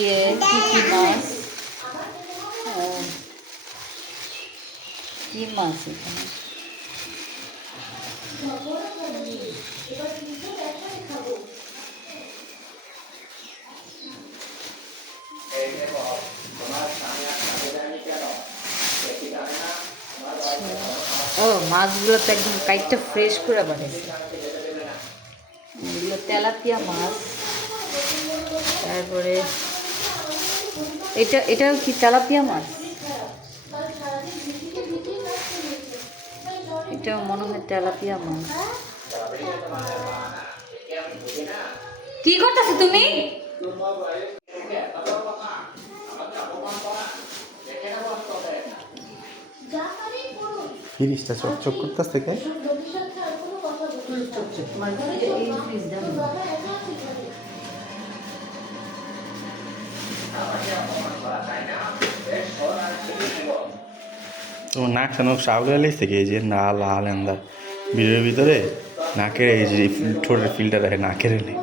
গিয়ে কি মাছ, কি মাছ এখানে? ও মাছগুলো তো একদম কাইটটা ফ্রেশ করে বানিয়েছে। এগুলো তেলাপিয়া মাছ। তারপরে এটাও কি তেলাপিয়া মাছ? এটাও মনে হয় তেলাপিয়া মাছ। কি করতেছো তুমি? ফিরিসটা চকচক করতেছে থেকে তোমার নাক সানুক সাউলে লেগেছে কি? এই যে না লাল এন্দা ভিডিওর ভিতরে নাকের এই যে ঠোঁটের ফিল্টার আছে নাকের এলে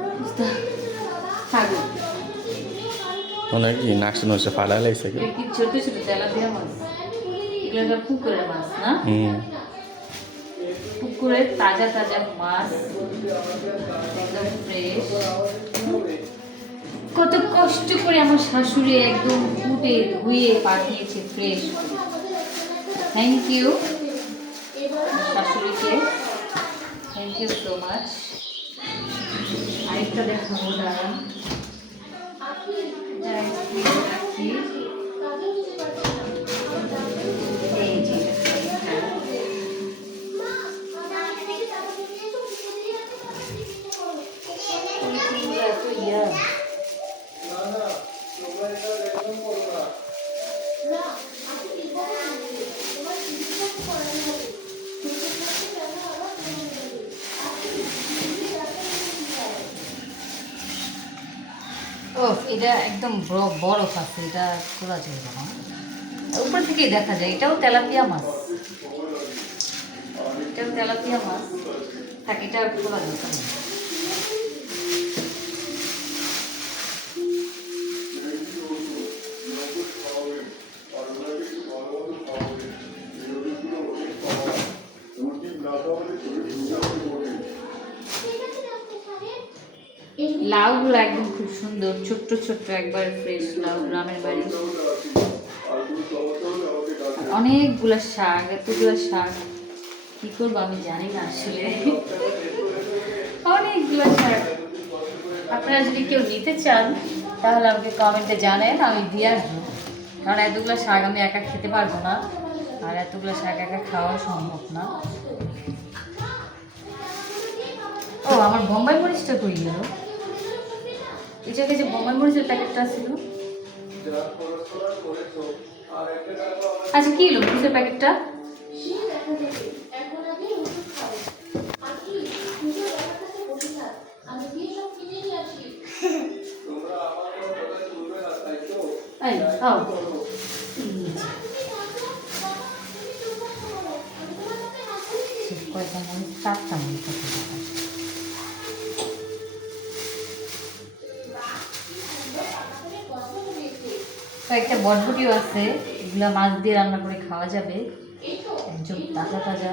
মনে কি নাক সানু হচ্ছে ফালা লেগেছে কি? ছোট ছোট তেলাপিয়া মাছ, এগুলো পুকুরের মাছ না? পুকুরের তাজা তাজা মাছ, একদম ফ্রেশ। কত কষ্ট করে আমার শাশুড়ি একদম ফুটে ধুয়ে পাঠিয়েছে ফ্রেশ। থ্যাংক ইউ শাশুড়িকে, থ্যাংক ইউ সো মাচ। আরেকটা দেখাবো, দাঁড়ান রাখি। এই যে এত ইয়া ও, এটা একদম বরফ আছে, এটা খোলা যাবে না, উপর থেকেই দেখা যায়। এটাও তেলাপিয়া মাছ, এটাও তেলাপিয়া মাছ থাকে, এটা খোলা যাবে না। লাউগুলো একদম খুব সুন্দর, ছোট্ট ছোট্ট একবার ফ্রেশ লাউ, গ্রামের বাড়ি। অনেকগুলো শাক, এতগুলো শাক কি করবো আমি জানি না আসলে। অনেকগুলো শাক, আপনারা যদি কেউ নিতে চান তাহলে আমাকে কমেন্টে জানেন, আমি দিয়ে আসবো। কারণ এতগুলো শাক আমি একা খেতে পারবো না, আর এতগুলো শাক একা খাওয়া সম্ভব না। ও, আমার বোম্বাই মরিচটা কই গেল? এই জায়গায় যে বোম্বাই মরিচের প্যাকেটটা ছিল, আচ্ছা কি হলো মরিচের প্যাকেটটা? কয়টা মরিচ? 4টা মরিচ। কয়েকটা বটবটিও আছে, এগুলা মাছ দিয়ে রান্না করে খাওয়া যাবে, একদম তাজা তাজা।